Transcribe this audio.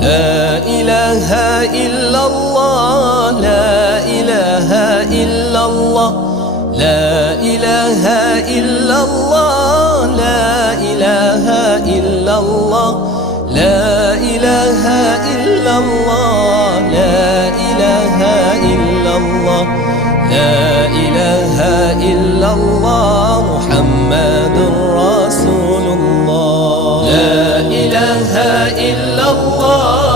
لا إله إلا الله لا إله إلا الله لا إله إلا الله لا إله إلا الله لا إله إلا الله لا إله إلا الله لا إله إلا الله محمد رسول الله لا إله إلا الله